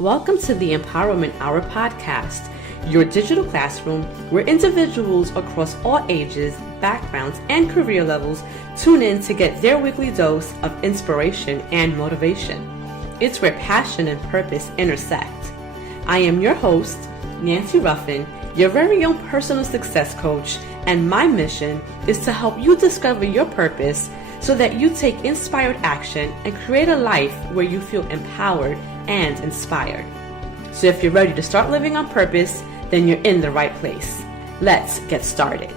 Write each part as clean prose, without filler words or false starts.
Welcome to the Empowerment Hour podcast, your digital classroom where individuals across all ages, backgrounds, and career levels tune in to get their weekly dose of inspiration and motivation. It's where passion and purpose intersect. I am your host, Nancy Ruffin, your very own personal success coach, and my mission is to help you discover your purpose so that you take inspired action and create a life where you feel empowered and inspired. So if you're ready to start living on purpose, then you're in the right place. Let's get started.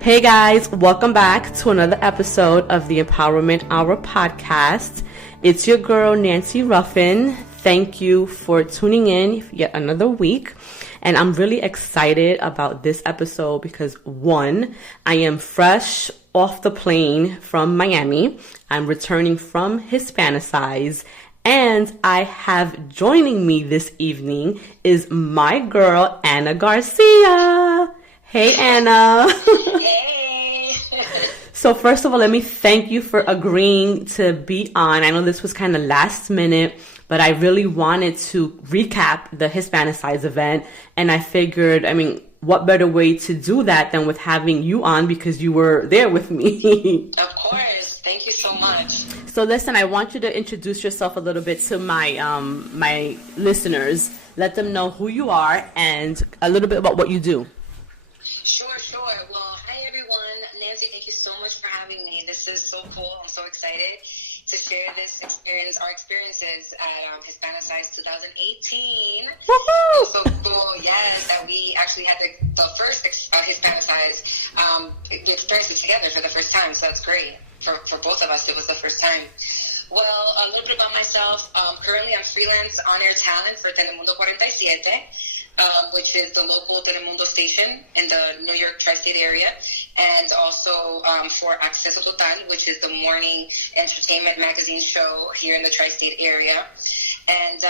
Hey guys, welcome back to another episode of the Empowerment Hour podcast. It's your girl, Nancy Ruffin. Thank you for tuning in yet another week. And I'm really excited about this episode because one, I am fresh off the plane from Miami. I'm returning from Hispanicize. And I have joining me this evening is my girl, Ana Garcia. Hey, Ana. Hey. So first of all, let me thank you for agreeing to be on. I know this was kind of last minute, but I really wanted to recap the Hispanicize event. And I figured, what better way to do that than with having you on because you were there with me. Of course. Thank you so much. So listen, I want you to introduce yourself a little bit to my my listeners. Let them know who you are and a little bit about what you do. Sure. Well, hi everyone. Nancy, thank you so much for having me. This is so cool. I'm so excited to share this experience, our experiences at Hispanicize 2018. Woohoo! So cool, yes, that we actually had the first Hispanicize, the experiences together for the first time. So that's great. For both of us, it was the first time. Well, a little bit about myself. Currently, I'm freelance on-air talent for Telemundo 47. Which is the local Telemundo station in the New York tri-state area, and also for Acceso Total, which is the morning entertainment magazine show here in the tri-state area. And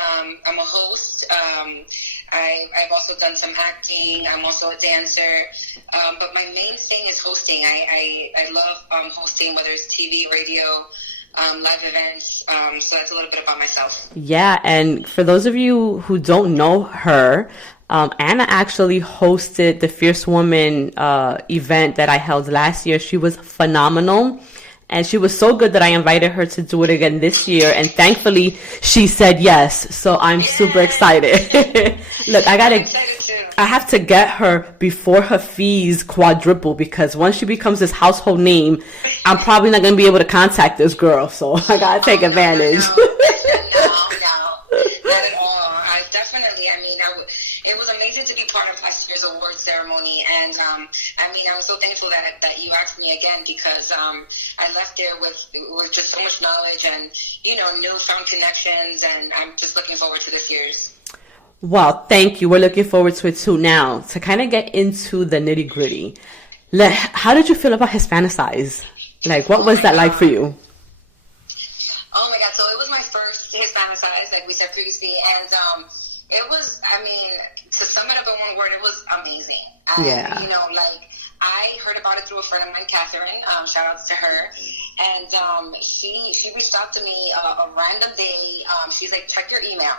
I'm a host. I've also done some acting. I'm also a dancer. But my main thing is hosting. I love hosting, whether it's TV, radio, live events. So that's a little bit about myself. Yeah, and for those of you who don't know her, Ana actually hosted the Fierce Woman event that I held last year. She was phenomenal, and she was so good that I invited her to do it again this year, and thankfully she said yes. So I'm super excited. Look, I have to get her before her fees quadruple, because once she becomes this household name, I'm probably not going to be able to contact this girl. So I got to take advantage. No, not at all. It was amazing to be part of last year's award ceremony. And, I'm so thankful that you asked me again, because I left there with just so much knowledge and, newfound connections. And I'm just looking forward to this year's. Well, thank you. We're looking forward to it too. Now, to kind of get into the nitty gritty, how did you feel about Hispanicize? What was that like for you? Oh my God. So it was my first Hispanicize, like we said previously. And, it was, to sum it up in one word, it was amazing. Yeah. I heard about it through a friend of mine, Catherine. Shout out to her. And she reached out to me a random day. She's like, check your email.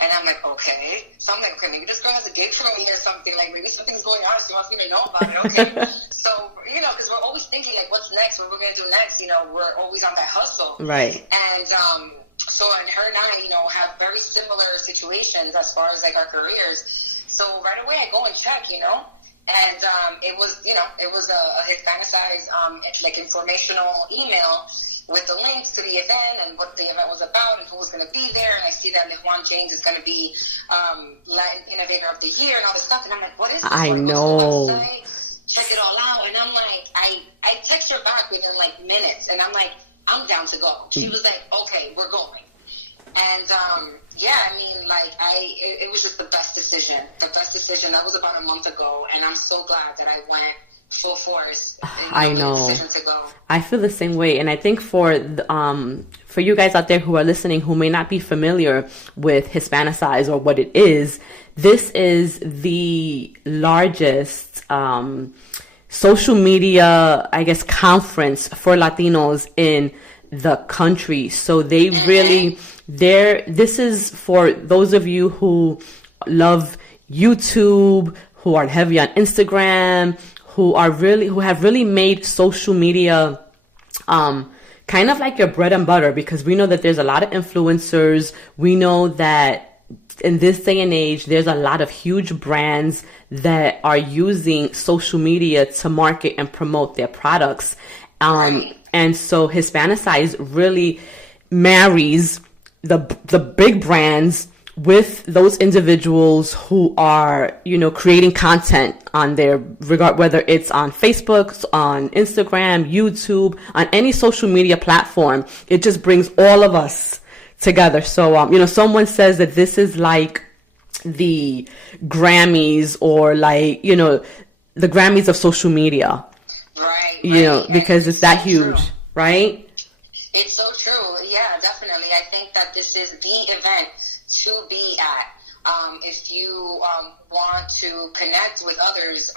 And I'm like, okay. So I'm like, okay, maybe this girl has a gig for me or something. Maybe something's going on. She wants me to know about it. Okay. So, because we're always thinking, what's next? What we're going to do next? We're always on that hustle. Right. And and her and I, have very similar situations as far as, our careers. So right away I go and check, And it was a Hispanicize, informational email with the links to the event and what the event was about and who was going to be there. And I see that Juan James is going to be Latin Innovator of the Year and all this stuff. And I'm like, what is this? I know. Check it all out. And I'm like, I text her back within minutes. And I'm like, I'm down to go. She was like, okay, we're going. And it was just the best decision. The best decision. That was about a month ago. And I'm so glad that I went full force. I know. The decision to go. I feel the same way. And I think for you guys out there who are listening who may not be familiar with Hispanicize or what it is, this is the largest social media, I guess, conference for Latinos in the country. So they really, this is for those of you who love YouTube, who are heavy on Instagram, who have really made social media, kind of like your bread and butter, because we know that there's a lot of influencers. We know that in this day and age, there's a lot of huge brands that are using social media to market and promote their products. And so Hispanicize really marries the big brands with those individuals who are, creating content on their regard, whether it's on Facebook, on Instagram, YouTube, on any social media platform. It just brings all of us together. So, someone says that this is like the Grammys, or like, the Grammys of social media. Right. Because it's that huge, true. Right? It's so true. Yeah, definitely. I think that this is the event to be at. If you want to connect with others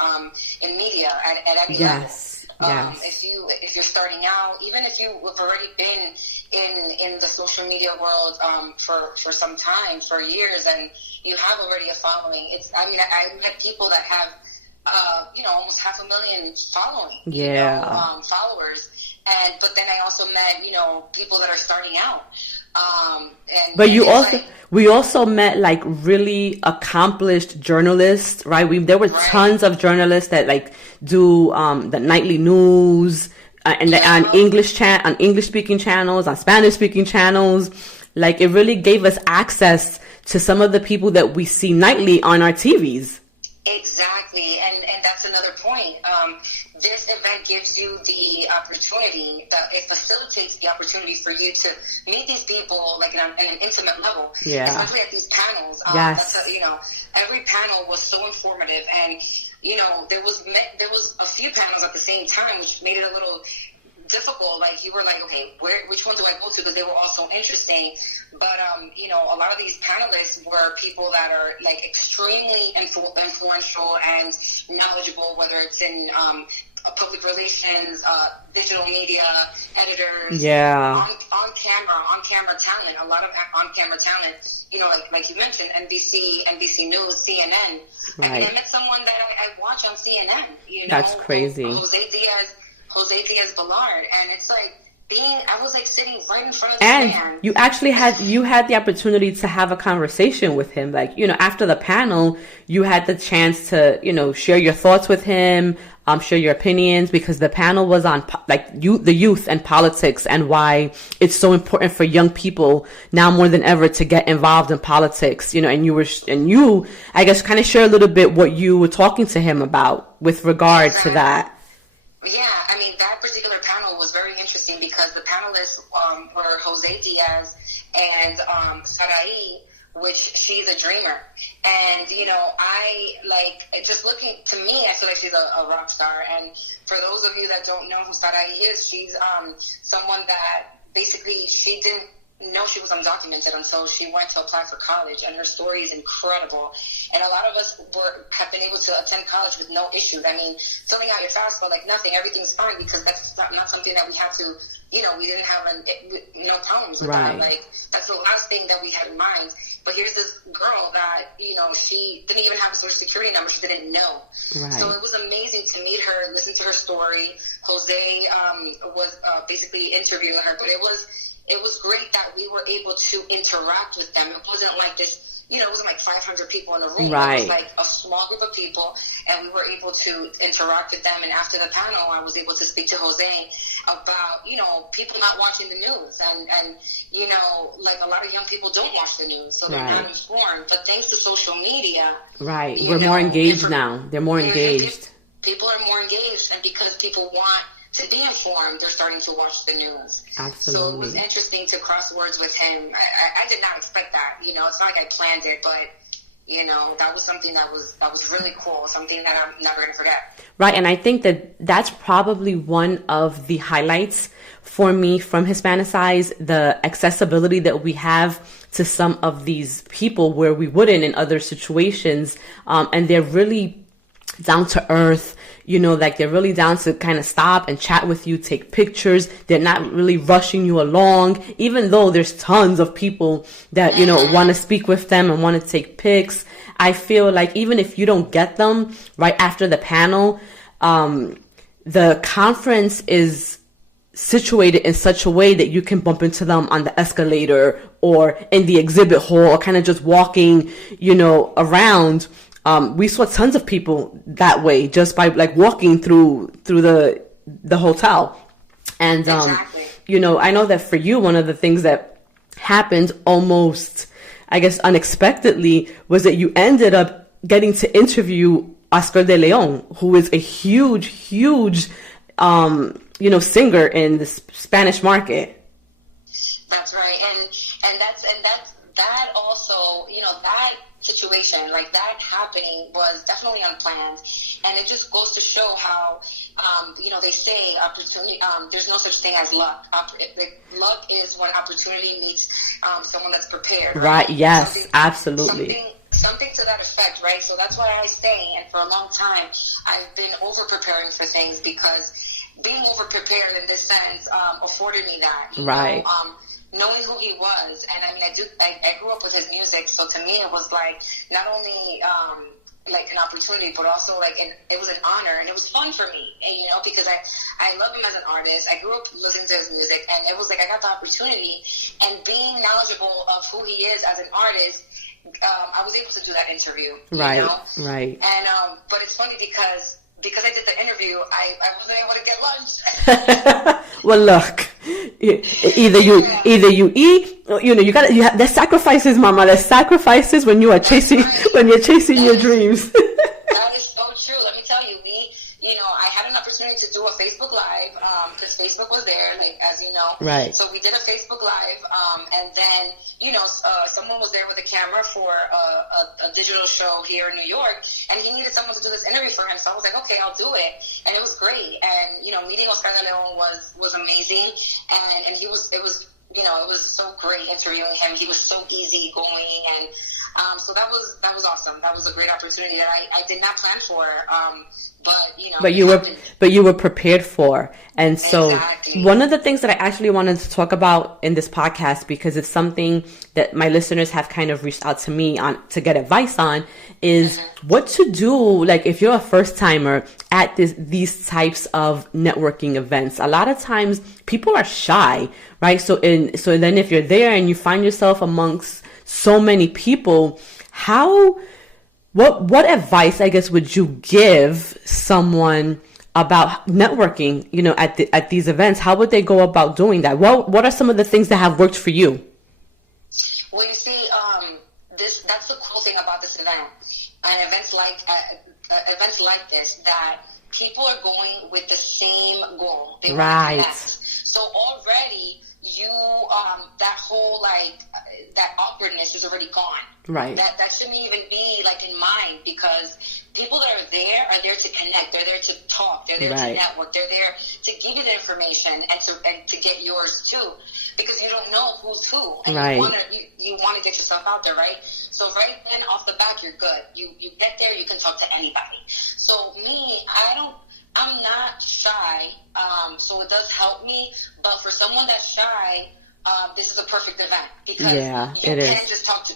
in media at any level. Yes. If you're starting out, even if you've already been in the social media world for some time, for years, and you have already a following, I met people that have almost 500,000 followers, but then I also met people that are starting out. We also met like really accomplished journalists, right? There were tons of journalists that like do the nightly news on English speaking channels, on Spanish speaking channels. Like, it really gave us access to some of the people that we see nightly on our TVs. Exactly, and that's another point. This event gives you the opportunity, it facilitates the opportunity for you to meet these people like on an intimate level, especially at these panels. Every panel was so informative, and there was a few panels at the same time, which made it a little difficult. Like, you were like, okay, which one do I go to? Because they were all so interesting. But a lot of these panelists were people that are like extremely influential and knowledgeable, whether it's in public relations, digital media, editors, on camera talent, a lot of on camera talent. Like you mentioned, NBC News, CNN. Right. I met someone that I watch on CNN. That's crazy. Jose Diaz Ballard, and it's like I was like sitting right in front of the man. And you actually had the opportunity to have a conversation with him. Like, after the panel, you had the chance to, share your thoughts with him, share your opinions, because the panel was on the youth and politics, and why it's so important for young people now more than ever to get involved in politics. And you, I guess, kind of share a little bit what you were talking to him about with regard to that. Yeah, that particular panel was very interesting because the panelists were Jose Diaz and Sarai, which she's a dreamer. And, I just looking, to me, I feel like she's a rock star. And for those of you that don't know who Sarai is, she's someone that basically she didn't know she was undocumented until she went to apply for college, and her story is incredible. And a lot of us have been able to attend college with no issues. Filling out your FAFSA, like nothing, everything's fine, because that's not something that we have to, we didn't have no problems with that. Like, that's the last thing that we had in mind. But here's this girl that, she didn't even have a social security number. She didn't know. Right. So it was amazing to meet her, listen to her story. Jose was basically interviewing her, but it was great that we were able to interact with them. It wasn't like this, it wasn't like 500 people in a room. Right. It was like a small group of people, and we were able to interact with them. And after the panel, I was able to speak to Jose about, people not watching the news. And like a lot of young people don't watch the news, so they're not informed. But thanks to social media. Right. We're more engaged now. They're more engaged. People are more engaged, and because people want to be informed, they're starting to watch the news. Absolutely. So it was interesting to cross words with him. I did not expect that. It's not like I planned it, but that was something that was really cool. Something that I'm never going to forget. Right, and I think that's probably one of the highlights for me from Hispanicize, the accessibility that we have to some of these people where we wouldn't in other situations, and they're really down to earth. like they're really down to kind of stop and chat with you, take pictures. They're not really rushing you along, even though there's tons of people that, want to speak with them and want to take pics. I feel like even if you don't get them right after the panel, the conference is situated in such a way that you can bump into them on the escalator or in the exhibit hall or kind of just walking, around. We saw tons of people that way just by like walking through the hotel. And, exactly. I know that for you, one of the things that happened almost, I guess, unexpectedly was that you ended up getting to interview Oscar de Leon, who is a huge, singer in the Spanish market. That's right. And that also, that situation, like that happening was definitely unplanned. And it just goes to show how, they say opportunity, there's no such thing as luck. Luck is when opportunity meets someone that's prepared. Right. Yes, absolutely. Something to that effect, right? So that's why I say, and for a long time, I've been over-preparing for things because being over-prepared in this sense afforded me that. Right. Knowing who he was, and I mean, I grew up with his music, so to me it was like not only like an opportunity, but also like it was an honor, and it was fun for me, and, because I love him as an artist. I grew up listening to his music, and it was like I got the opportunity, and being knowledgeable of who he is as an artist. I was able to do that interview, right. And but it's funny because I did the interview, I wasn't able to get lunch. Well, look, either you eat, you have there's sacrifices, mama. There's sacrifices when you are chasing your dreams. That is so true. Let me tell you, I had an opportunity to do a Facebook Live because Facebook was there, like as you know. Right. So we did a Facebook Live, and then someone was there with a camera for a digital show here in New York, and he needed someone to do this interview for him. So I was like, okay, I'll do it, and it was great. And meeting Oscar de Leon was amazing, and it was so great interviewing him. He was so easygoing, and so that was awesome. That was a great opportunity that I did not plan for. But you were prepared for. And so exactly. One of the things that I actually wanted to talk about in this podcast, because it's something that my listeners have kind of reached out to me on to get advice on, is what to do, like if you're a first timer at these types of networking events. A lot of times people are shy, right? So then if you're there and you find yourself amongst so many people, what advice, I guess, would you give someone about networking, at these events? How would they go about doing that? What are some of the things that have worked for you? Well, you see, that's the cool thing about this event. And events like this, that people are going with the same goal. They want to connect. So already that whole that awkwardness is already gone. Right. That shouldn't even be in mind, because people that are there to connect. They're there to talk. They're there to network. They're there to give you the information and to get yours too, because you don't know who's who, and you want to get yourself out there, right? So right then off the bat, you're good. You get there, you can talk to anybody. So me, I'm not shy, so it does help me. But for someone that's shy, this is a perfect event, because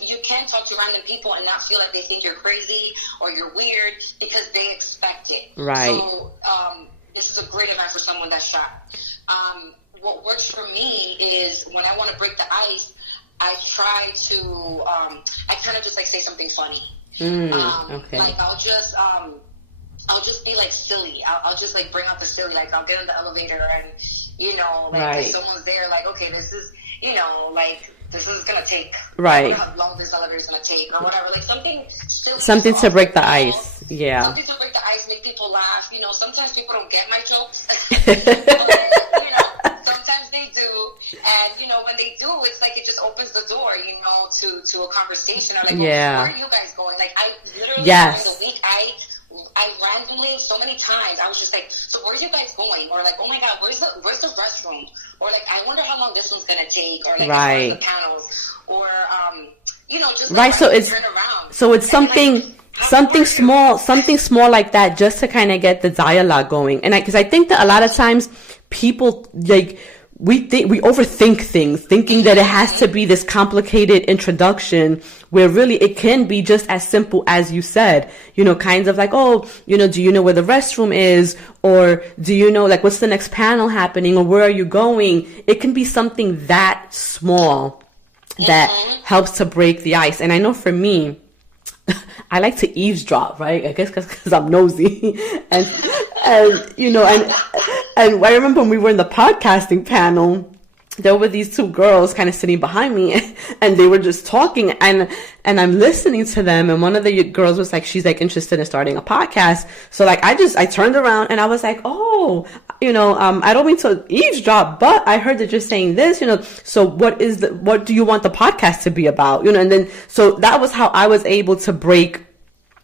you can't talk to random people and not feel like they think you're crazy or you're weird, because they expect it. Right. So this is a great event for someone that's shy. What works for me is when I want to break the ice, I try to I kind of just say something funny. Okay. I'll just be silly. I'll just bring out the silly. I'll get in the elevator and if someone's there, okay, this is this is gonna take. Right. I wonder how long this elevator is gonna take, or whatever. Something silly. Something to break the ice. Yeah. Something to break the ice, make people laugh. Sometimes people don't get my jokes. But, sometimes they do, and when they do, it's it just opens the door, to a conversation, or where are you guys going? I literally during the week, I randomly, so many times, I was just so where are you guys going? Or oh my God, where's the restroom? Or I wonder how long this one's gonna take? Or where's the panels? Or just right. So it's turn around. So it's something something small like that, just to kind of get the dialogue going. And because I think that a lot of times people like, we overthink things, thinking that it has to be this complicated introduction, where really it can be just as simple as you said, kind of like, oh, do you know where the restroom is? Or do you know, like, what's the next panel happening? Or where are you going? It can be something that small that helps to break the ice. And I know for me, I like to eavesdrop, right? I guess because I'm nosy. And I remember when we were in the podcasting panel, there were these two girls kind of sitting behind me, and they were just talking, and I'm listening to them, and one of the girls was like, she's like interested in starting a podcast. So like, I turned around and I was like, oh, I don't mean to eavesdrop, but I heard that you're saying this, so what do you want the podcast to be about? And then, so that was how I was able to break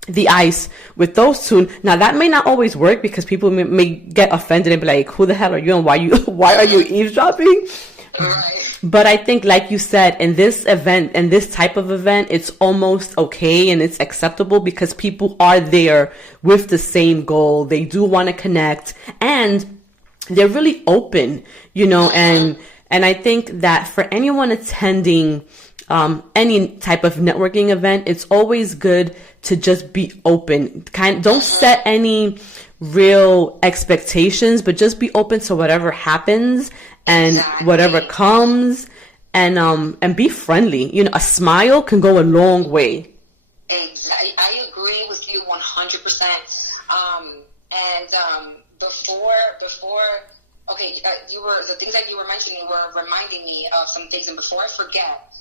the ice with those two. Now that may not always work, because people may get offended and be like, who the hell are you, and why are you eavesdropping? Right. But I think, like you said, in this event, in this type of event, it's almost okay and it's acceptable, because people are there with the same goal. They do want to connect, and they're really open, and I think that for anyone attending any type of networking event, it's always good to just be open. Don't set any real expectations, but just be open to whatever happens and whatever comes, and be friendly. A smile can go a long way. Exactly. I agree with you 100%. Before, okay, the things that you were mentioning were reminding me of some things, and before I forget,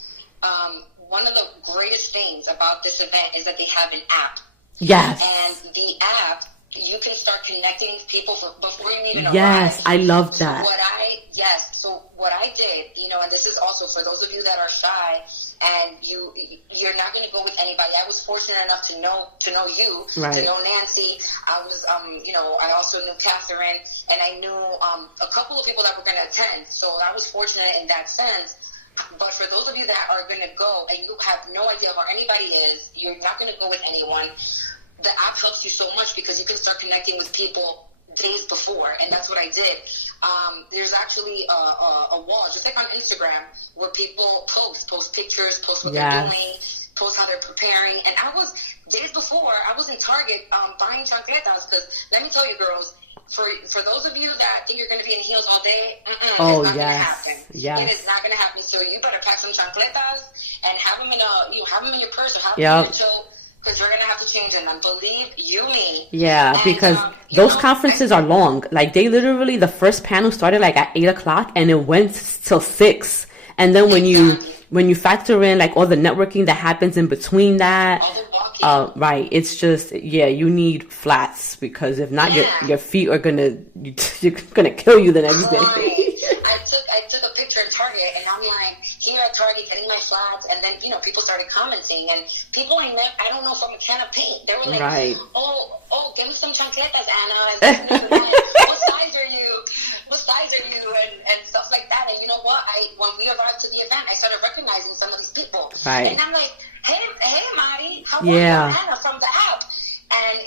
one of the greatest things about this event is that they have an app. Yes. And the app, you can start connecting with people before you even arrive. Yes, I love that. So what I did, and this is also for those of you that are shy, and you're not going to go with anybody. I was fortunate enough to know you, right, to know Nancy. I was, I also knew Catherine, and I knew a couple of people that were going to attend. So I was fortunate in that sense. But for those of you that are going to go and you have no idea where anybody is, you're not going to go with anyone, the app helps you so much, because you can start connecting with people days before, and that's what I did. There's actually a wall, just like on Instagram, where people post pictures, post what they're doing, post how they're preparing. And days before, I was in Target buying chancletas, because let me tell you, girls, for those of you that think you're going to be in heels all day, it's not going to happen. Yes. It is not going to happen. So you better pack some chancletas and have them in your purse, or have them in your tote, because you're going to have to change them. And believe you me. Yeah, and, because those conferences are long. Like, they literally, the first panel started like at 8:00 and it went till 6. And then when you factor in like all the networking that happens in between that, right, it's just, you need flats, because if not, your feet are you're gonna kill you the next day. I took a picture in Target, and I'm like, here at Target getting my flats, and then people started commenting, and people I met, I don't know, from a can of paint, they were like, right, oh, give me some chancletas, Anna, and what size are you, and stuff like that. And you know what, when we arrived to the event, I started recognizing some of these people, right, and I'm like, hey Mari, how are you, Anna from the app? And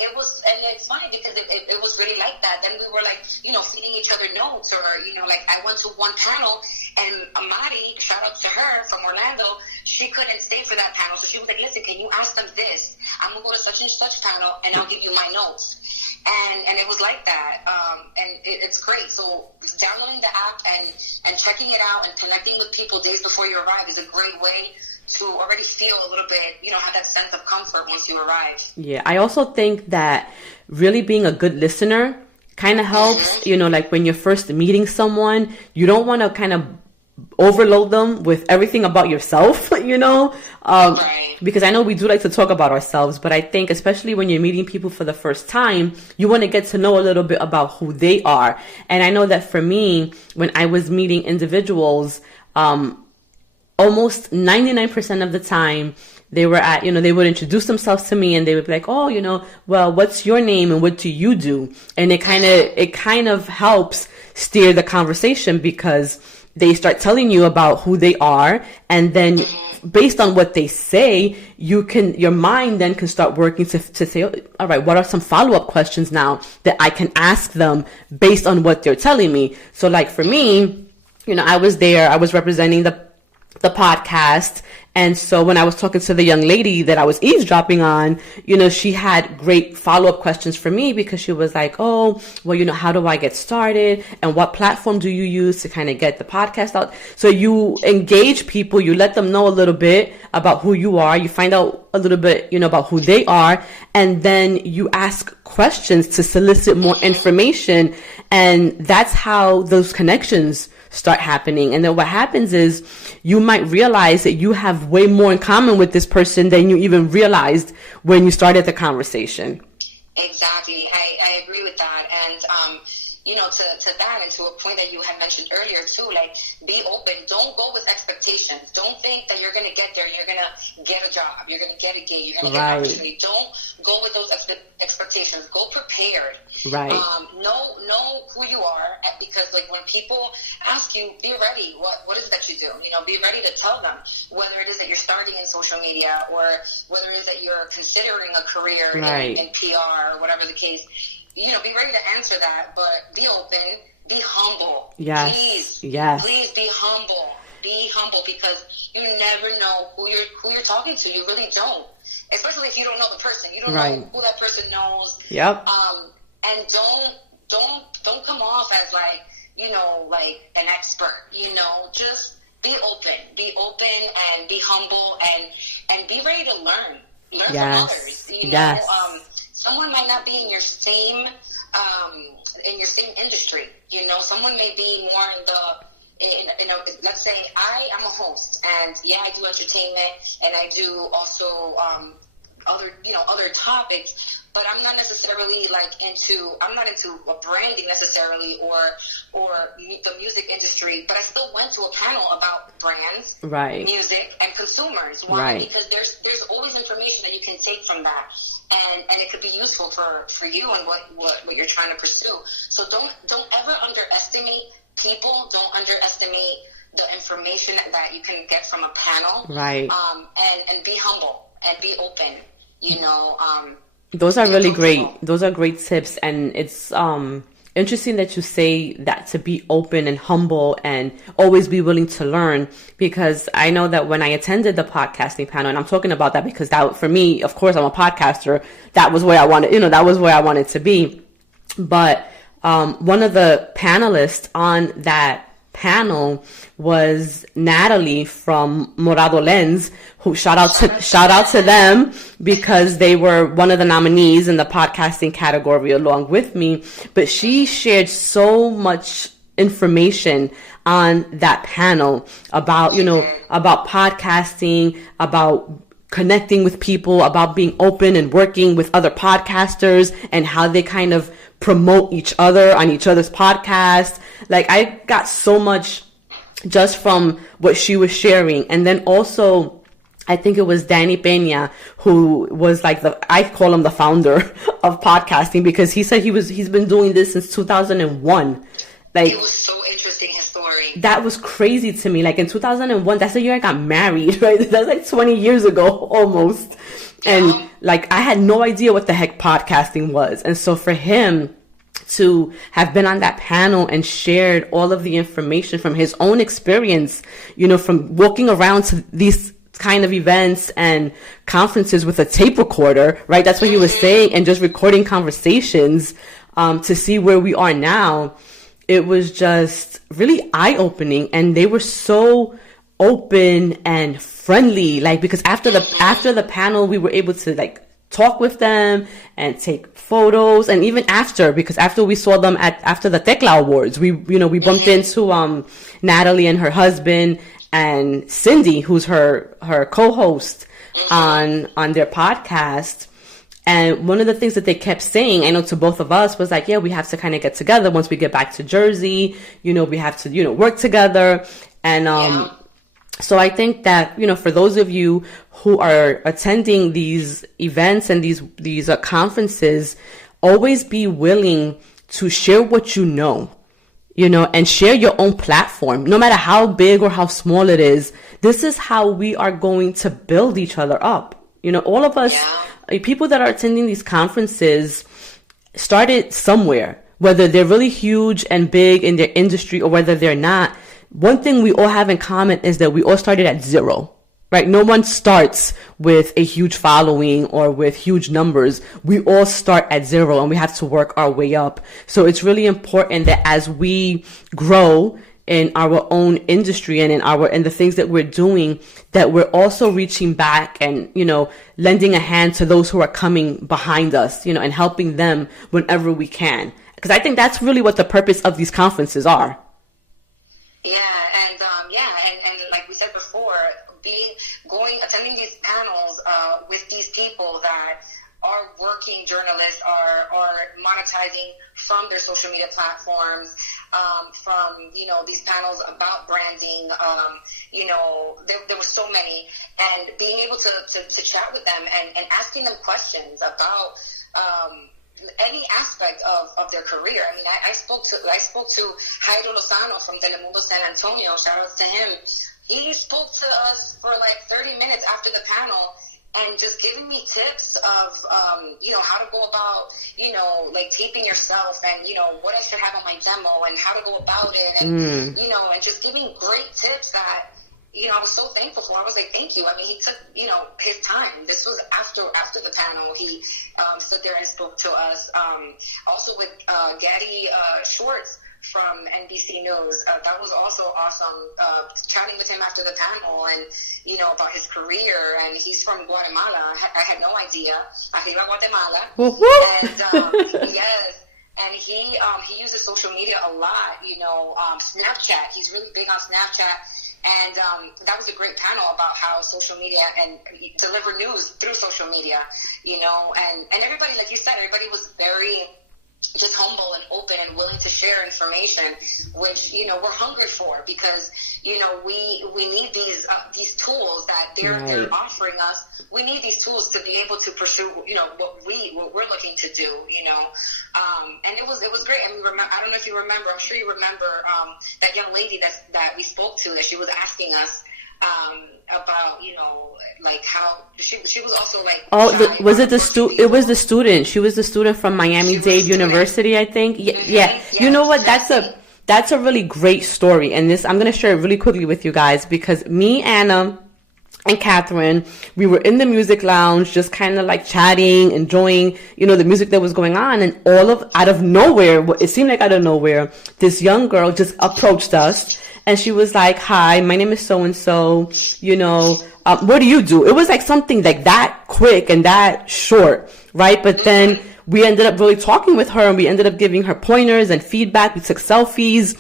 it's funny, because it was really like that. Then we were like, feeding each other notes, or, like I went to one panel, and Mari, shout out to her from Orlando, she couldn't stay for that panel. So she was like, listen, can you ask them this? I'm going to go to such and such panel, and I'll give you my notes. And it was like that. And it's great. So downloading the app and checking it out and connecting with people days before you arrive is a great way to already feel a little bit, have that sense of comfort once you arrive. Yeah, I also think that really being a good listener kind of helps. Like when you're first meeting someone, you don't want to kind of overload them with everything about yourself, right. Because I know we do like to talk about ourselves, but I think especially when you're meeting people for the first time, you want to get to know a little bit about who they are. And I know that for me, when I was meeting individuals, almost 99% of the time, they were they would introduce themselves to me, and they would be like, oh, well, what's your name and what do you do? And it kind of helps steer the conversation, because they start telling you about who they are, and then based on what they say, your mind then can start working to say, all right, what are some follow-up questions now that I can ask them based on what they're telling me? So like for me, I was representing the podcast. And so when I was talking to the young lady that I was eavesdropping on, she had great follow-up questions for me, because she was like, oh, well, how do I get started? And what platform do you use to kind of get the podcast out? So you engage people, you let them know a little bit about who you are, you find out a little bit, about who they are, and then you ask questions to solicit more information. And that's how those connections start happening. And then what happens is you might realize that you have way more in common with this person than you even realized when you started the conversation. Exactly. I agree with that. And, to that, and to a point that you had mentioned earlier too, like, be open. Don't go with expectations. Don't think that you're going to get there. You're going to get a job. You're going to get a gig. You're going to get an opportunity. Don't go with those expectations. Go prepared. Right. Know who you are, because like when people ask you, be ready. What is it that you do? Be ready to tell them, whether it is that you're starting in social media, or whether it is that you're considering a career in PR, or whatever the case. Be ready to answer that, but be open, be humble. Yes. Please be humble. Be humble, because you never know who you're talking to. You really don't. Especially if you don't know the person. You don't know who that person knows. Yep. And don't come off as like an expert. Just be open and be humble, and be ready to learn from others. Someone might not be in your same industry. Someone may be more in let's say I am a host, and I do entertainment, and I do also other topics. But I'm not necessarily I'm not into branding necessarily, or the music industry. But I still went to a panel about brands, music, and consumers. Why? Because there's always information that you can take from that, and it could be useful for you and what you're trying to pursue. So don't ever underestimate people. Don't underestimate the information that you can get from a panel. Right. And be humble and be open. Those are really great. Those are great tips. And it's interesting that you say that, to be open and humble and always be willing to learn, because I know that when I attended the podcasting panel, and I'm talking about that because that, for me, of course, I'm a podcaster. That was where I wanted, that was where I wanted to be. But one of the panelists on that panel was Natalie from Morado Lens, who shout out to them, because they were one of the nominees in the podcasting category along with me. But she shared so much information on that panel about, about podcasting, about connecting with people, about being open and working with other podcasters, and how they kind of promote each other on each other's podcasts. Like, I got so much just from what she was sharing. And then also, I think it was Danny Peña, who was like I call him the founder of podcasting, because he said he's been doing this since 2001. Like, it was so interesting, his story. That was crazy to me. Like, in 2001, that's the year I got married, right? That's like 20 years ago almost. And like, I had no idea what the heck podcasting was. And so for him to have been on that panel and shared all of the information from his own experience, from walking around to these kind of events and conferences with a tape recorder, right? That's what he was saying, and just recording conversations, to see where we are now. It was just really eye-opening, and they were so open and friendly, like, because after the panel, we were able to talk with them and take photos, and even after we saw them after the Tecla Awards, we bumped into Natalie and her husband and Cindy, who's her co-host on their podcast. And one of the things that they kept saying, I know, to both of us, was like, we have to kind of get together once we get back to Jersey. We have to, work together. And so I think that, for those of you who are attending these events and these conferences, always be willing to share what you know. and share your own platform, no matter how big or how small it is. This is how we are going to build each other up. All of us, people that are attending these conferences started somewhere, whether they're really huge and big in their industry or whether they're not. One thing we all have in common is that we all started at zero. Right? No one starts with a huge following or with huge numbers. We all start at zero and we have to work our way up. So it's really important that as we grow in our own industry and in the things that we're doing, that we're also reaching back and, lending a hand to those who are coming behind us, and helping them whenever we can. Because I think that's really what the purpose of these conferences are. Yeah. And like we said before, attending these panels with these people that are working journalists, are monetizing from their social media platforms, from these panels about branding. There were so many, and being able to chat with them and asking them questions about any aspect of their career. I mean, I spoke to Jairo Lozano from Telemundo San Antonio. Shout out to him. He spoke to us for like 30 minutes after the panel and just giving me tips of, how to go about, like taping yourself and, what I should have on my demo and how to go about it. And, and just giving great tips that, I was so thankful for. I was like, thank you. I mean, he took, his time. This was after the panel. He stood there and spoke to us. Also with Gaddy Schwartz from NBC News. That was also awesome, chatting with him after the panel and, about his career. And he's from Guatemala. I had no idea. Arriba Guatemala. And, yes. And he uses social media a lot, Snapchat. He's really big on Snapchat. And that was a great panel about how social media and deliver news through social media, and everybody, like you said, everybody was very just humble and open and willing to share information, which, we're hungry for because, we need these tools that they're offering us. We need these tools to be able to pursue, what we're looking to do, and it was great. And I don't know if you remember, I'm sure you remember, that young lady that we spoke to, that she was asking us, about, like how she was also like, was it it was the student. She was the student from Miami-Dade University, I think. Yeah. You know what? That's a really great story. And I'm going to share it really quickly with you guys because me, Anna, and Catherine, we were in the music lounge, just kind of like chatting, enjoying, the music that was going on. And out of nowhere, it seemed like out of nowhere, this young girl just approached us. And she was like, hi, my name is so-and-so, what do you do? It was like something like that quick and that short, right? But then we ended up really talking with her and we ended up giving her pointers and feedback. We took selfies,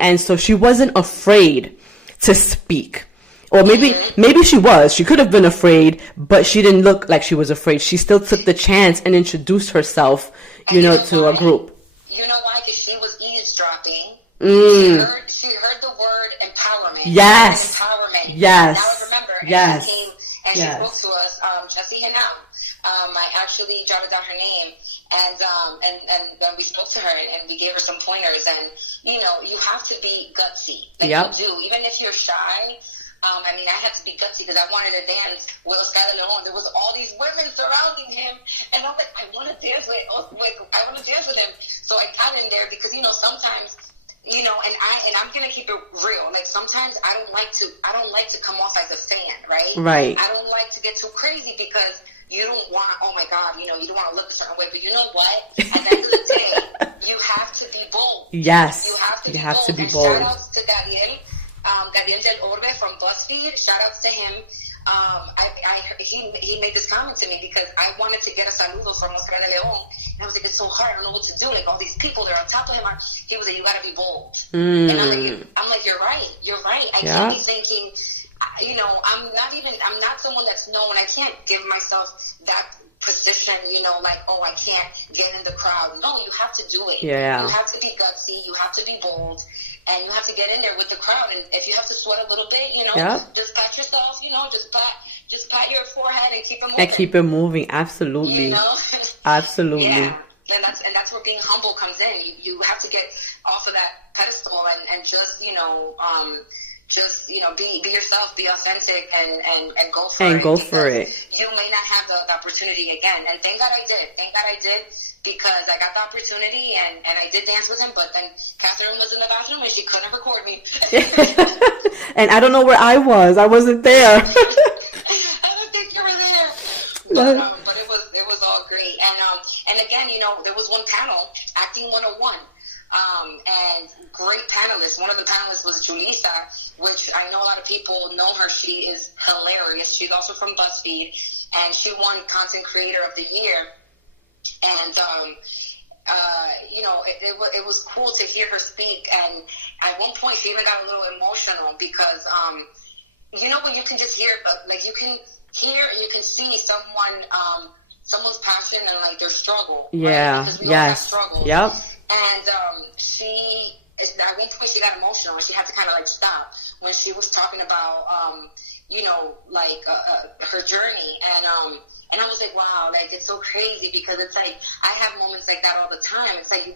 and so she wasn't afraid to speak. Or maybe she was. She could have been afraid, but she didn't look like she was afraid. She still took the chance and introduced herself, to a group. You know why? Because she was eavesdropping. She heard the word empowerment. Yes. Empowerment. Yes. Now I remember. And yes. She came and she spoke to us, Jessie Hanam. I actually jotted down her name. And then we spoke to her and we gave her some pointers. And, you have to be gutsy. Like you do. Even if you're shy. I had to be gutsy because I wanted to dance with Oscar de Leon. There was all these women surrounding him, and I'm like, I want to dance with him. So I got in there because sometimes, and I'm gonna keep it real. Like sometimes I don't like to come off as a fan, right? Right. I don't like to get too crazy because you don't want, oh my God, you don't want to look a certain way. But you know what? At the end of the day, you have to be bold. Yes. You have to be bold. Shout outs to Gabriel Del Orbe from BuzzFeed. Shout outs to him. He made this comment to me because I wanted to get a saludo from Oscar de Leon. And I was like, it's so hard. I don't know what to do. Like all these people, they're on top of him. He was like, you gotta be bold. And I'm like, you're right. I can't be thinking, I'm not someone that's known. I can't give myself that position, like, oh, I can't get in the crowd. No, you have to do it. Yeah. You have to be gutsy. You have to be bold. And you have to get in there with the crowd. And if you have to sweat a little bit, just pat yourself, just pat your forehead and keep it moving. And keep it moving. Absolutely. Absolutely. Yeah. And that's where being humble comes in. You have to get off of that pedestal and just, be yourself, be authentic, and go for it. And go for it. You may not have the opportunity again. And thank God I did. Because I got the opportunity and I did dance with him, but then Catherine was in the bathroom and she couldn't record me. And I don't know where I was. I wasn't there. I don't think you were there. But it was all great. And again, there was one panel, Acting 101. And great panelists. One of the panelists was Julissa, which I know a lot of people know her. She is hilarious. She's also from BuzzFeed, and she won Content Creator of the Year. And, it was cool to hear her speak. And at one point, she even got a little emotional because, when you can just hear, but like you can hear and you can see someone's passion and like their struggle. Yeah. Right? Because we all have struggles. Yep. And at one point, she got emotional and she had to kind of like stop when she was talking about, her journey. And I was like, wow, like, it's so crazy because it's like, I have moments like that all the time. It's like, you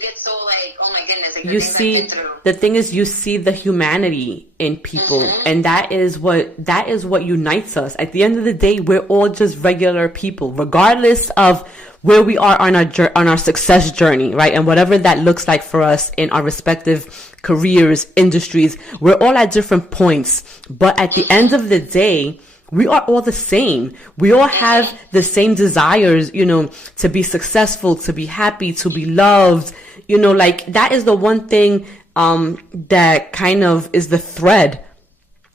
get so like, oh my goodness. Like, you see, the thing is, you see the humanity in people. Mm-hmm. And that is what unites us. At the end of the day, we're all just regular people, regardless of where we are on our success journey, right? And whatever that looks like for us in our respective careers, industries, we're all at different points. But at the end of the day, we are all the same. We all have the same desires, to be successful, to be happy, to be loved. Like that is the one thing that kind of is the thread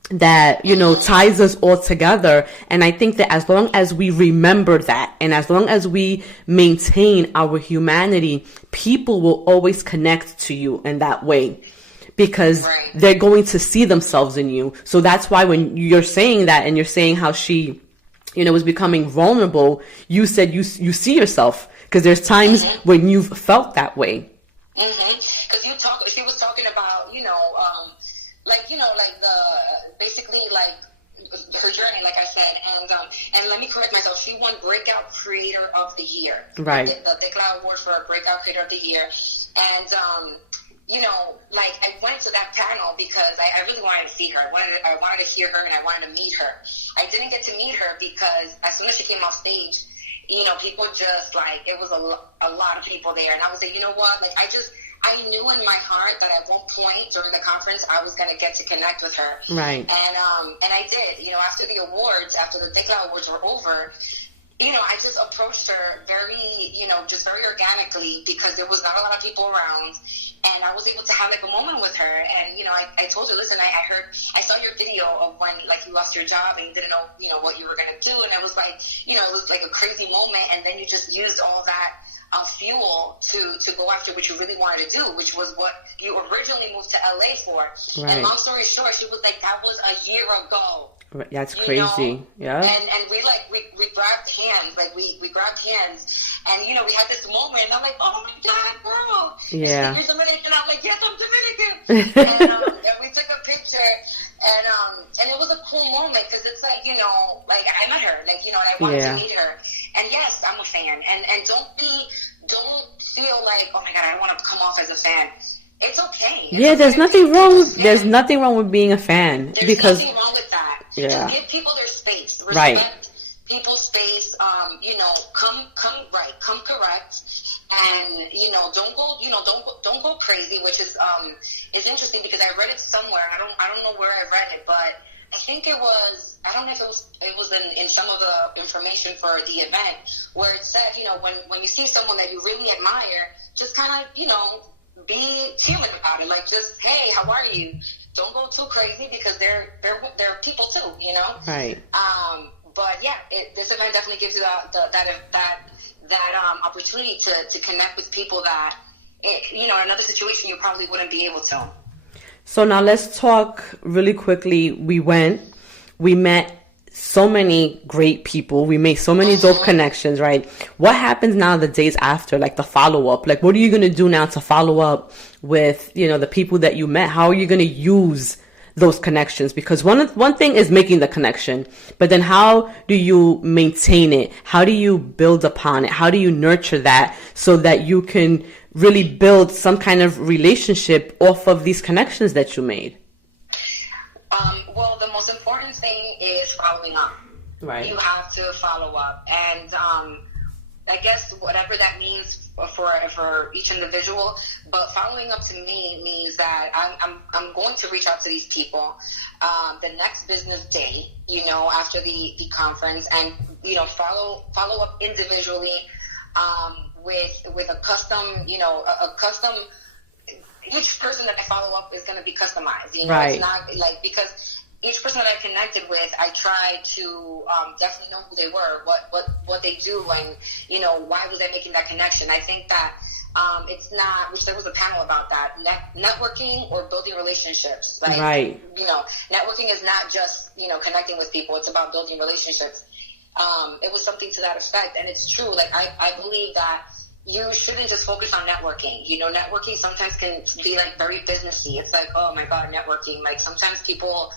that, ties us all together. And I think that as long as we remember that, and as long as we maintain our humanity, people will always connect to you in that way. Because they're going to see themselves in you. So that's why when you're saying that and you're saying how she, was becoming vulnerable, you said you see yourself. Because there's times when you've felt that way. Because she was talking about, basically her journey, like I said. And let me correct myself. She won Breakout Creator of the Year. Right. The Tecla Award for Breakout Creator of the Year. And, I went to that panel because I really wanted to see her. I wanted to hear her and I wanted to meet her. I didn't get to meet her because as soon as she came off stage, people just it was a lot of people there. And I was like, you know what? Like, I knew in my heart that at one point during the conference, I was going to get to connect with her. Right. And I did, after the awards, after the Tecla Awards were over, I just approached her very organically because there was not a lot of people around. And I was able to have a moment with her. And, I told her, listen, I saw your video of when you lost your job and you didn't know, what you were going to do. And it was it was like a crazy moment. And then you just used all that fuel to go after what you really wanted to do, which was what you originally moved to LA for. Right. And long story short, she was like, that was a year ago. That's crazy. Yeah. And we grabbed hands, we grabbed hands, and we had this moment. And I'm like, oh my God, girl. Yeah. You're Dominican. I'm like, yes, I'm Dominican. and we took a picture, and it was a cool moment because it's I met her, and I wanted to meet her. And yes, I'm a fan. And don't feel like, oh my God, I don't want to come off as a fan. It's okay. There's nothing wrong. There's nothing wrong with being a fan. There's nothing wrong with that. Yeah. Just give people their space. Respect people's space. Come correct. And don't go crazy, which is interesting because I read it somewhere. I don't know where I read it, but I think it was, I don't know if it was in some of the information for the event where it said, when you see someone that you really admire, just kind of, be human about it. Like, just, hey, how are you? Don't go too crazy because they're people too, Right. But yeah, this event definitely gives you that opportunity to connect with people that, in another situation you probably wouldn't be able to. So now let's talk really quickly. We met so many great people. We made so many dope connections, right? What happens now the days after, the follow-up? What are you going to do now to follow up with, the people that you met? How are you going to use those connections? Because one thing is making the connection, but then how do you maintain it? How do you build upon it? How do you nurture that so that you can really build some kind of relationship off of these connections that you made? Well, the most important thing is following up. Right. You have to follow up, and I guess whatever that means for each individual. But following up to me means that I'm going to reach out to these people the next business day, after the conference, and follow up individually with a custom, a custom. Each person that I follow up is going to be customized. Right. It's not like, because each person that I connected with, I tried to definitely know who they were, what they do, and why was I making that connection. I think that it's not, which there was a panel about that, networking or building relationships. Like, right. Networking is not just connecting with people; it's about building relationships. It was something to that effect, and it's true. Like I believe that you shouldn't just focus on networking. Networking sometimes can be like very businessy. It's like, oh my God, networking. Like sometimes people,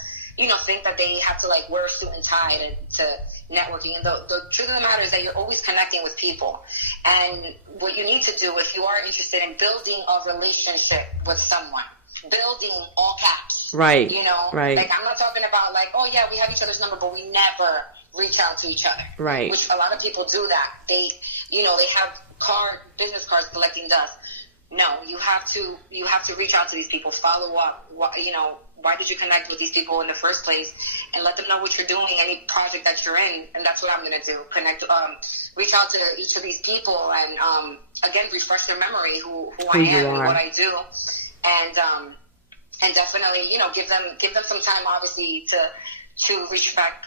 think that they have to like wear a suit and tie to networking. And the truth of the matter is that you're always connecting with people. And what you need to do, if you are interested in building a relationship with someone, building all caps. Right. Right. Like I'm not talking about like, oh yeah, we have each other's number, but we never reach out to each other. Right. Which a lot of people do that. They have business cards collecting dust. No, you have to reach out to these people, follow up. Why did you connect with these people in the first place, and let them know what you're doing, any project that you're in. And that's what I'm going to do. Reach out to each of these people, and again, refresh their memory, who I am and what I do, and definitely, give them some time, obviously, to reach back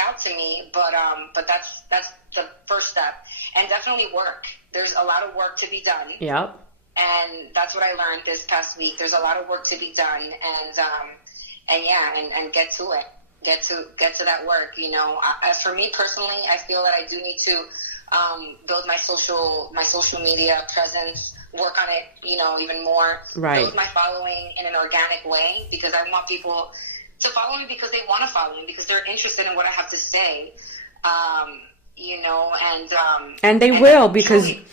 out to me. But that's the first step, and definitely work. There's a lot of work to be done. Yep. And that's what I learned this past week. There's a lot of work to be done, and get to it. Get to that work. As for me personally, I feel that I do need to build my social media presence, work on it, even more. Right. Build my following in an organic way, because I want people to follow me because they want to follow me, because they're interested in what I have to say. And they will, because truly,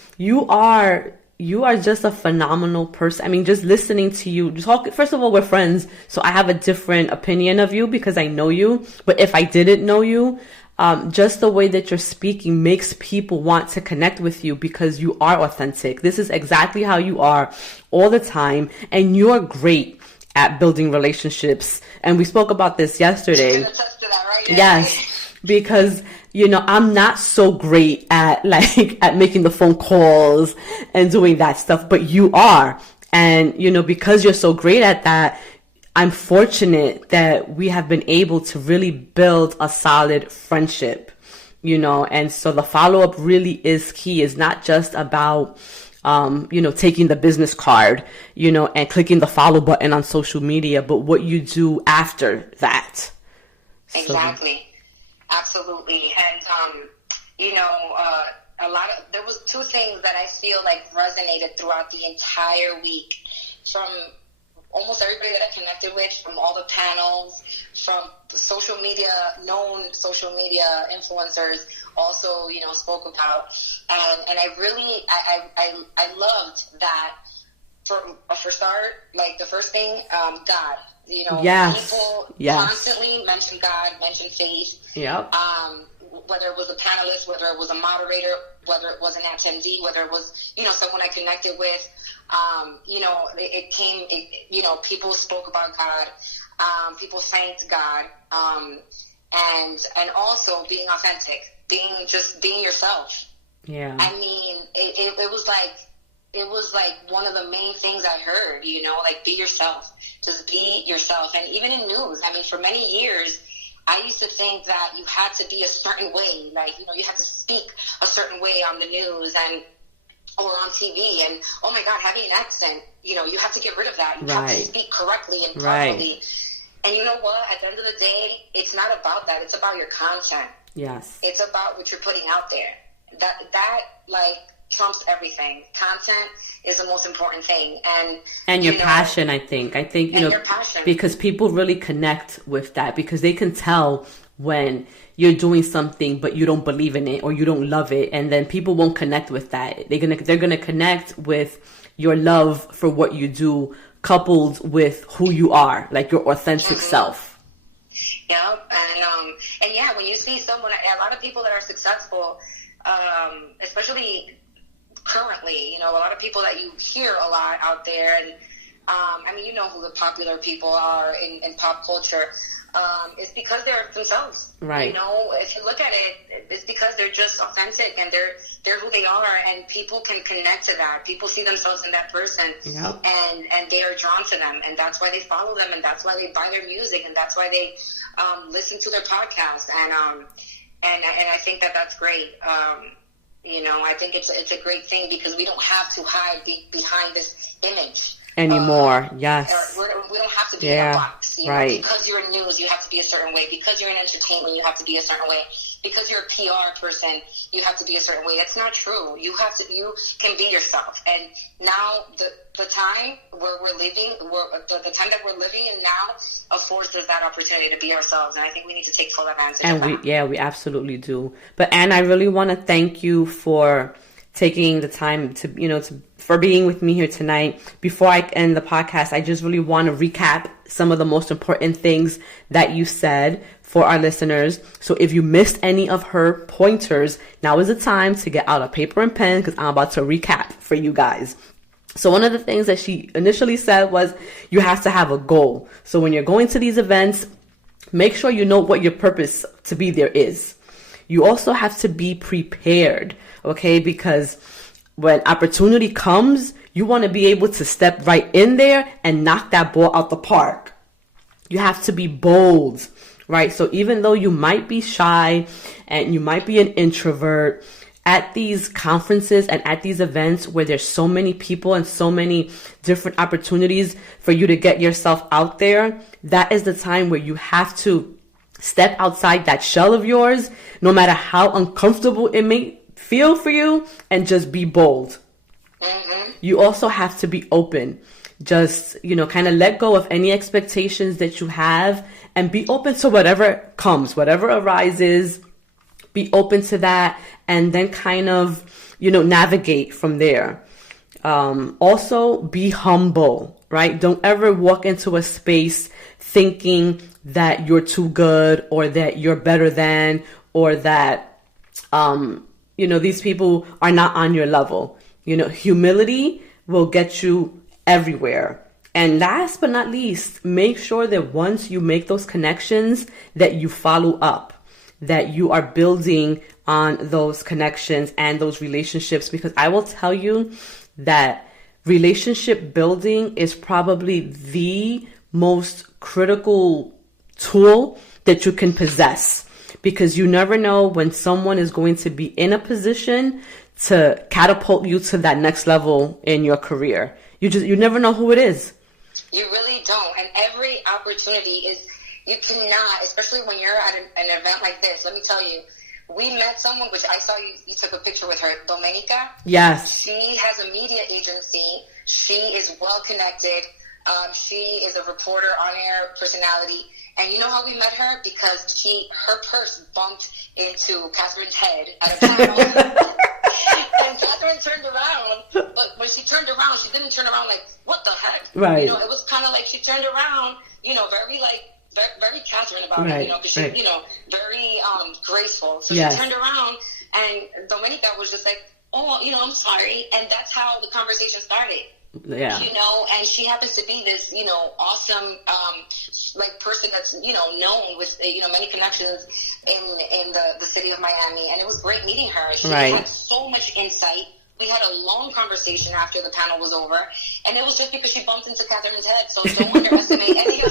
you are just a phenomenal person. I mean, just listening to you talk, first of all, we're friends, so I have a different opinion of you because I know you. But if I didn't know you, just the way that you're speaking makes people want to connect with you, because you are authentic. This is exactly how you are all the time, and you're great at building relationships. And we spoke about this yesterday. Attest to that, right? Yes, because I'm not so great at making the phone calls and doing that stuff, but you are. And, because you're so great at that, I'm fortunate that we have been able to really build a solid friendship, and so the follow-up really is key. It's not just about, taking the business card, and clicking the follow button on social media, but what you do after that. Exactly. Absolutely. And, there was two things that I feel like resonated throughout the entire week, from almost everybody that I connected with, from all the panels, from known social media influencers also, spoke about. And I really, I loved that for start, like the first thing, God. Yes. People yes. constantly mention God, mention faith. Yep. Whether it was a panelist, whether it was a moderator, whether it was an attendee, whether it was, someone I connected with, people spoke about God, people thanked God, and also being authentic, being yourself. Yeah. I mean, it was like one of the main things I heard, like be yourself. Just be yourself. And even in news, I mean, for many years, I used to think that you had to be a certain way, like, you had to speak a certain way on the news or on TV. And, oh my God, having an accent, you have to get rid of that. You have to speak correctly and properly. Right. And you know what? At the end of the day, it's not about that. It's about your content. Yes. It's about what you're putting out there. That trumps everything. Content is the most important thing. And your passion, I think, your passion. because people really connect with that, because they can tell when you're doing something but you don't believe in it or you don't love it, and then people won't connect with that. They're gonna connect with your love for what you do, coupled with who you are, like your authentic self. Yeah, and yeah, when you see someone, a lot of people that are successful, especially currently, a lot of people that you hear a lot out there, and I mean, who the popular people are in pop culture. It's because they're themselves. Right. If you look at it, it's because they're just authentic and they're who they are, and people can connect to that. People see themselves in that person. Yep. And they are drawn to them, and that's why they follow them, and that's why they buy their music, and that's why they listen to their podcast. And I think that's great. I think it's a great thing, because we don't have to hide behind this image anymore. Yes. We don't have to be in a box. Right. Because you're in news, you have to be a certain way. Because you're in entertainment, you have to be a certain way. Because you're a PR person, you have to be a certain way. It's not true. You can be yourself. And now the time where we're living, the time that we're living in now affords us that opportunity to be ourselves. And I think we need to take full advantage of that. We absolutely do. But Anne, I really want to thank you for taking the time for being with me here tonight. Before I end the podcast, I just really want to recap some of the most important things that you said for our listeners. So if you missed any of her pointers, now is the time to get out a paper and pen, because I'm about to recap for you guys. So one of the things that she initially said was you have to have a goal. So when you're going to these events, make sure you know what your purpose to be there is. You also have to be prepared, okay? Because when opportunity comes, you want to be able to step right in there and knock that ball out the park. You have to be bold, right? So even though you might be shy and you might be an introvert, at these conferences and at these events where there's so many people and so many different opportunities for you to get yourself out there, that is the time where you have to step outside that shell of yours, no matter how uncomfortable it may feel for you, and just be bold. Mm-hmm. You also have to be open. Just, kind of let go of any expectations that you have and be open to whatever comes, whatever arises. Be open to that, and then kind of, navigate from there. Also, be humble, right? Don't ever walk into a space thinking that you're too good, or that you're better than, or that, these people are not on your level. Humility will get you everywhere. And last but not least, make sure that once you make those connections, that you follow up, that you are building on those connections and those relationships, because I will tell you that relationship building is probably the most critical tool that you can possess, because you never know when someone is going to be in a position to catapult you to that next level in your career. You never know who it is. You really don't. And every opportunity you cannot, especially when you're at an event like this. Let me tell you, we met someone, which I saw you took a picture with her, Domenica. Yes. She has a media agency. She is well connected. She is a reporter, on-air personality. And you know how we met her? Because her purse bumped into Catherine's head at a panel. And Catherine turned around, but when she turned around, she didn't turn around like, what the heck? Right. It was kind of like she turned around, very Catherine about it, because she, very graceful. So yes. She turned around, and Domenica was just like, oh, I'm sorry. And that's how the conversation started. Yeah. And she happens to be this, awesome, person that's, known with, many connections in the city of Miami. And it was great meeting her. She had so much insight. We had a long conversation after the panel was over, and it was just because she bumped into Catherine's head. So don't underestimate any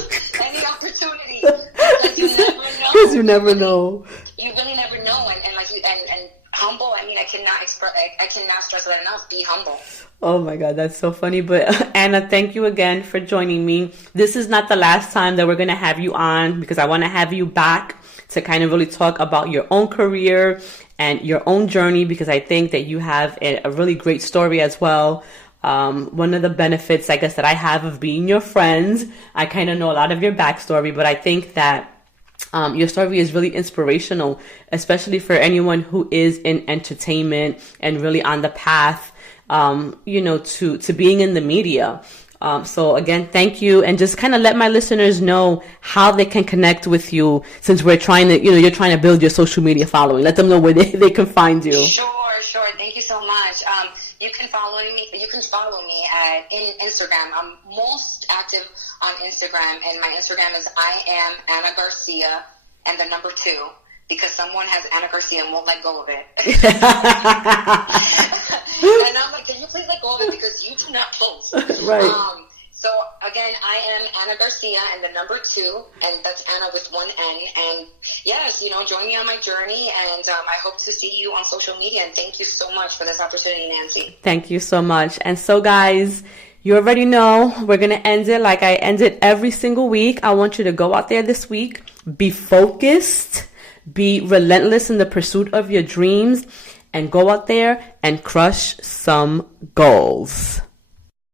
opportunity, because you never know. Because you never know. You really never know, and humble. I mean, I cannot stress that enough. Be humble. Oh my God, that's so funny. But Anna, thank you again for joining me. This is not the last time that we're going to have you on, because I want to have you back to kind of really talk about your own career and your own journey, because I think that you have a really great story as well. One of the benefits, I guess, that I have of being your friend, I kind of know a lot of your backstory, but I think that your story is really inspirational, especially for anyone who is in entertainment and really on the path, to being in the media. So again, thank you. And just kind of let my listeners know how they can connect with you, since we're trying to, you're trying to build your social media following. Let them know where they can find you. Sure. Thank you so much. You can follow me in Instagram. I'm most active on Instagram, and my Instagram is I am Ana Garcia and the number 2, because someone has Ana Garcia and won't let go of it. And I'm like, can you please let go of it, because you do not post. Right. So again, I am Ana Garcia and the number 2, and that's Anna with 1 N. And yes, join me on my journey, and I hope to see you on social media. And thank you so much for this opportunity, Nancy. Thank you so much. And so guys, you already know we're going to end it like I end it every single week. I want you to go out there this week, be focused, be relentless in the pursuit of your dreams, and go out there and crush some goals.